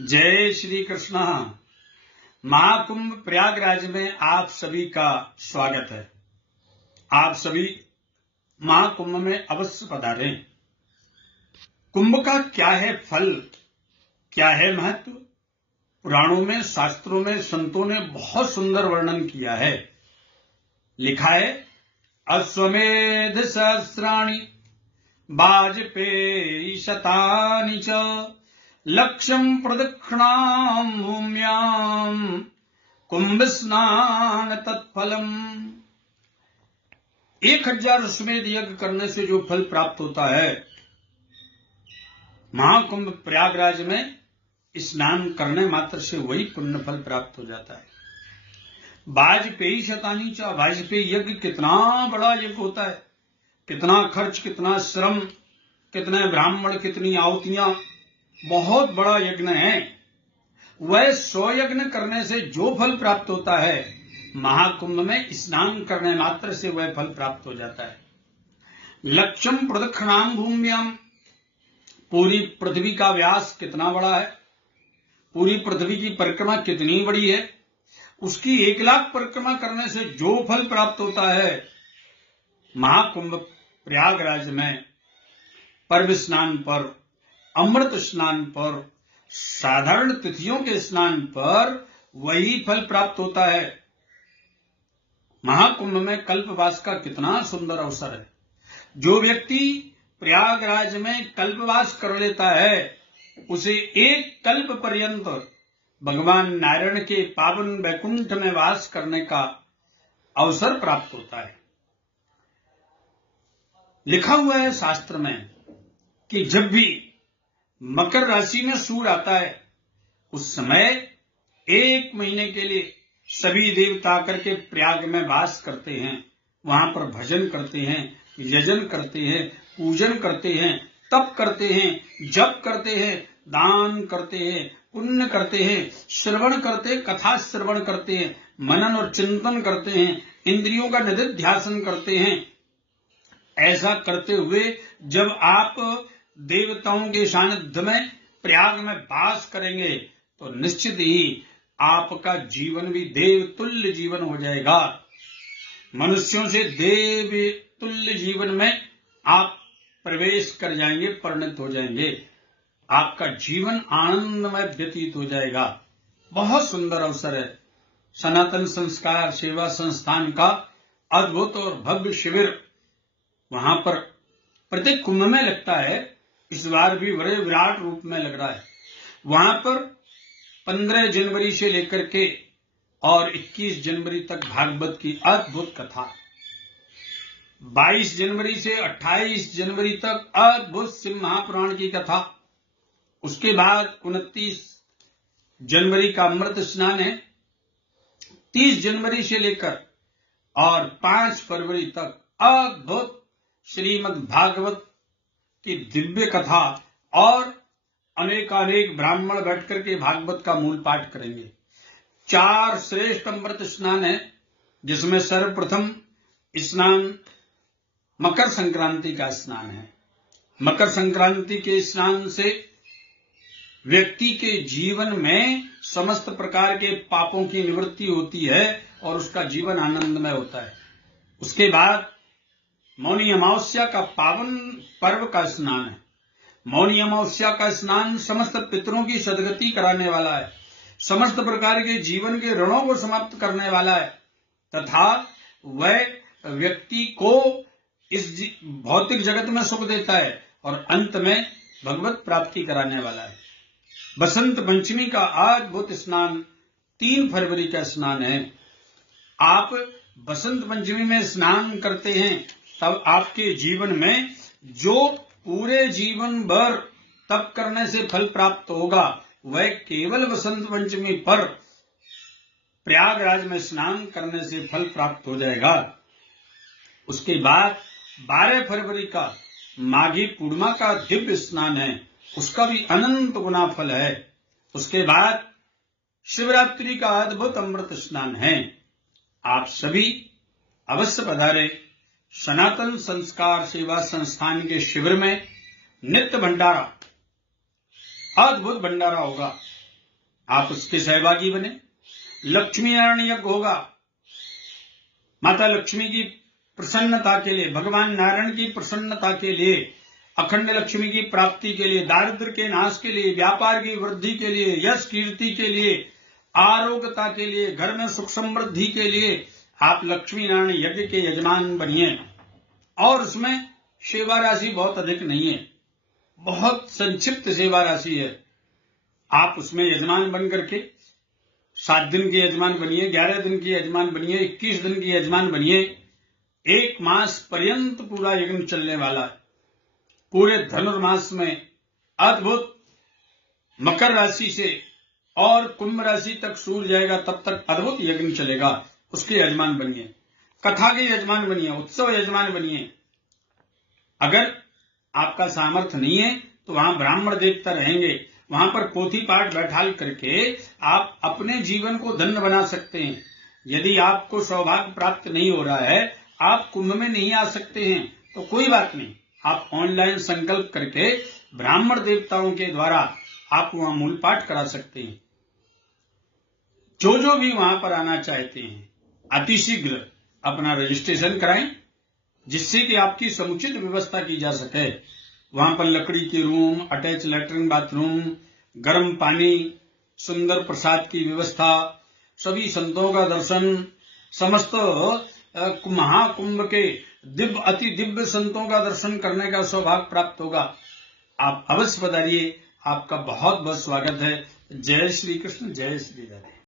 जय श्री कृष्ण। महाकुंभ प्रयागराज में आप सभी का स्वागत है। आप सभी महाकुंभ में अवश्य पधारें। कुंभ का क्या है फल, क्या है महत्व, पुराणों में, शास्त्रों में संतों ने बहुत सुंदर वर्णन किया है। लिखा है, अश्वमेध सहस्राणि वाजपेयी शतानि च लक्ष्यं प्रदक्षिणां भूम्यां कुंभ स्नान तत्फलम्। 1000 अश्वमेध यज्ञ करने से जो फल प्राप्त होता है, महाकुंभ प्रयागराज में स्नान करने मात्र से वही पुण्य फल प्राप्त हो जाता है। वाजपेयी शतानि च, वाजपेयी यज्ञ कितना बड़ा यज्ञ होता है, कितना खर्च, कितना श्रम, कितने ब्राह्मण, कितनी आहुतियां, बहुत बड़ा यज्ञ है। वह 100 यज्ञ करने से जो फल प्राप्त होता है, महाकुंभ में स्नान करने मात्र से वह फल प्राप्त हो जाता है। लक्ष्यम प्रदक्षिणाम भूम्याम, पूरी पृथ्वी का व्यास कितना बड़ा है, पूरी पृथ्वी की परिक्रमा कितनी बड़ी है, उसकी 1 लाख परिक्रमा करने से जो फल प्राप्त होता है, महाकुंभ प्रयागराज में पर्व स्नान पर, अमृत स्नान पर, साधारण तिथियों के स्नान पर वही फल प्राप्त होता है। महाकुंभ में कल्पवास का कितना सुंदर अवसर है। जो व्यक्ति प्रयागराज में कल्पवास कर लेता है, उसे 1 कल्प पर्यंत भगवान नारायण के पावन वैकुंठ में वास करने का अवसर प्राप्त होता है। लिखा हुआ है शास्त्र में कि जब भी मकर राशि में सूर्य आता है, उस समय 1 महीने के लिए सभी देवता आकर के प्रयाग में वास करते हैं। वहां पर भजन करते हैं, यजन करते हैं, पूजन करते हैं, तप करते हैं, जप करते हैं, दान करते हैं, पुण्य करते हैं, श्रवण करते, कथा श्रवण करते हैं, मनन और चिंतन करते हैं, इंद्रियों का निधिध्यासन करते हैं। ऐसा करते हुए जब आप देवताओं के सानिध्य में प्रयाग में वास करेंगे, तो निश्चित ही आपका जीवन भी देव तुल्य जीवन हो जाएगा। मनुष्यों से देव तुल्य जीवन में आप प्रवेश कर जाएंगे, परिणत हो जाएंगे। आपका जीवन आनंदमय व्यतीत हो जाएगा। बहुत सुंदर अवसर है। सनातन संस्कार सेवा संस्थान का अद्भुत और भव्य शिविर वहां पर प्रत्येक कुंभ में लगता है। इस बार भी बड़े विराट रूप में लग रहा है। वहां पर 15 जनवरी से लेकर के और 21 जनवरी तक भागवत की अद्भुत कथा, 22 जनवरी से 28 जनवरी तक अद्भुत शिव महापुराण की कथा, उसके बाद 29 जनवरी का अमृत स्नान है, 30 जनवरी से लेकर और 5 फरवरी तक अद्भुत श्रीमद् भागवत की दिव्य कथा, और अनेकानेक ब्राह्मण बैठकर के भागवत का मूल पाठ करेंगे। 4 श्रेष्ठ अमृत स्नान है, जिसमें सर्वप्रथम स्नान मकर संक्रांति का स्नान है। मकर संक्रांति के स्नान से व्यक्ति के जीवन में समस्त प्रकार के पापों की निवृत्ति होती है और उसका जीवन आनंदमय होता है। उसके बाद मौनी अमावस्या का पावन पर्व का स्नान है। मौनी अमावस्या का स्नान समस्त पितरों की सदगति कराने वाला है, समस्त प्रकार के जीवन के ऋणों को समाप्त करने वाला है, तथा वह व्यक्ति को इस भौतिक जगत में सुख देता है और अंत में भगवत प्राप्ति कराने वाला है। बसंत पंचमी का अद्भुत स्नान 3 फरवरी का स्नान है। आप बसंत पंचमी में स्नान करते हैं, तब आपके जीवन में जो पूरे जीवन भर तप करने से फल प्राप्त होगा, वह केवल बसंत पंचमी पर प्रयागराज में स्नान करने से फल प्राप्त हो जाएगा। उसके बाद 12 फरवरी का माघी पूर्णिमा का दिव्य स्नान है, उसका भी अनंत गुना फल है। उसके बाद शिवरात्रि का अद्भुत अमृत स्नान है। आप सभी अवश्य पधारें। सनातन संस्कार सेवा संस्थान के शिविर में नित्य भंडारा, अद्भुत भंडारा होगा। आप उसके सहभागी बने। लक्ष्मी नारायण यज्ञ होगा, माता लक्ष्मी की प्रसन्नता के लिए, भगवान नारायण की प्रसन्नता के लिए, अखंड लक्ष्मी की प्राप्ति के लिए, दारिद्र के नाश के लिए, व्यापार की वृद्धि के लिए, यश कीर्ति के लिए, आरोग्यता के लिए, घर में सुख समृद्धि के लिए आप लक्ष्मी नारायण यज्ञ के यजमान बनिए। और उसमें सेवा राशि बहुत अधिक नहीं है, बहुत संक्षिप्त सेवा राशि है। आप उसमें यजमान बन करके 7 दिन के यजमान बनिए, 11 दिन के यजमान बनिए, 21 दिन के यजमान बनिए। 1 मास पर्यंत पूरा यज्ञ चलने वाला है। पूरे धनुर्मास में अद्भुत मकर राशि से और कुंभ राशि तक सूर्य जाएगा, तब तक अद्भुत यज्ञ चलेगा। उसके यजमान बनिए, कथा के यजमान बनिए, उत्सव यजमान बनिए। अगर आपका सामर्थ्य नहीं है तो वहां ब्राह्मण देवता रहेंगे, वहां पर पोथी पाठ बैठाल करके आप अपने जीवन को धन्य बना सकते हैं। यदि आपको सौभाग्य प्राप्त नहीं हो रहा है, आप कुंभ में नहीं आ सकते हैं, तो कोई बात नहीं, आप ऑनलाइन संकल्प करके ब्राह्मण देवताओं के द्वारा आप वहां मूल पाठ करा सकते हैं। जो भी वहां पर आना चाहते हैं अतिशीघ्र अपना रजिस्ट्रेशन कराएं, जिससे कि आपकी समुचित व्यवस्था की जा सके। वहां पर लकड़ी के रूम, अटैच लैट्रिन बाथरूम, गर्म पानी, सुंदर प्रसाद की व्यवस्था, सभी संतों का दर्शन, समस्त महाकुंभ के दिव्य अति दिव्य संतों का दर्शन करने का सौभाग्य प्राप्त होगा। आप अवश्य पधारिए, आपका बहुत बहुत स्वागत है। जय श्री कृष्ण, जय श्री राधे।